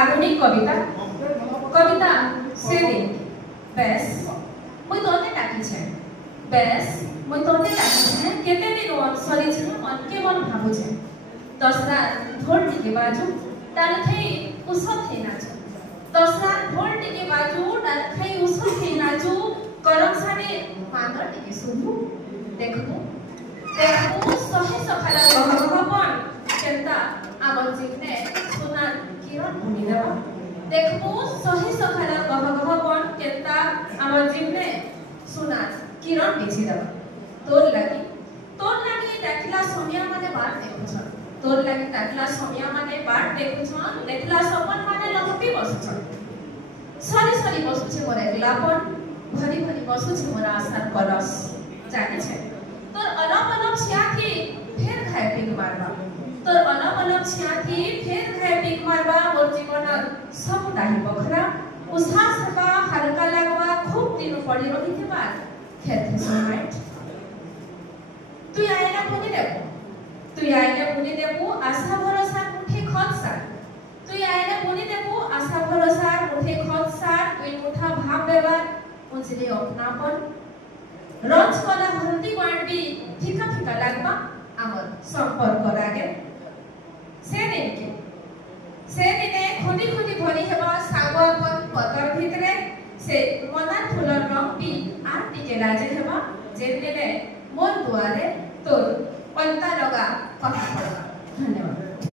आधुनिक कविता कविता से दिन बेस मुई तोते डाकी छे बेस मुई तोते डाकी छे केते दिन मन सरी छे मन के मन भाबु छे दसरा ढोल टिके बाजू डाल थई उसत थई नाचू दसरा ढोल टिके बाजू डाल थई उसत थई नाचू करम साने मांगर टिके सुनू देखू देखू सहे सखाला गहगहपन केनता आम जीवने सुना किरण बुनी देबा देखू सहे सखाला गहगहपन केनता आम जीवने सुना किरण बिछि देबा तोर लागी देखला सोनिया माने बात देखुछ तोर लागी देखला सोनिया माने बात देखुछ देखला सपन माने लहपी बसुछ सरी सरी बसुछ मोर एकलापन भरी भरी बसुछ मोर आशार परस जाने छे तोर अलग अलग छिया थी फिर खाए पिक मारबा तोर अलग अलग छिया थी फिर खाए पिक मारबा मोर जीवन सब डाही बखरा उसास हबा हल्का लागबा खूब दिन पड़ी रही थी बात खेत सोनाइट तू आइला बुनी देबू आशा भरोसा मुठे खतसा तू आइला बुनी देबू आशा भरोसा मुठे खतसा दुई मुठा भाव व्यवहार उजले अपनापन रज कला हल्दी बाणबी फीका फीका लागबा आमर संपर्क लागे से दिने खुदी खुदी भरी हेबा सागवान पतर भितरे से मना फुलर रंग भी आर टिके लाजे हेबा जेने मोर दुआरे तोर पंता लगा कथा पड़बा धन्यवाद।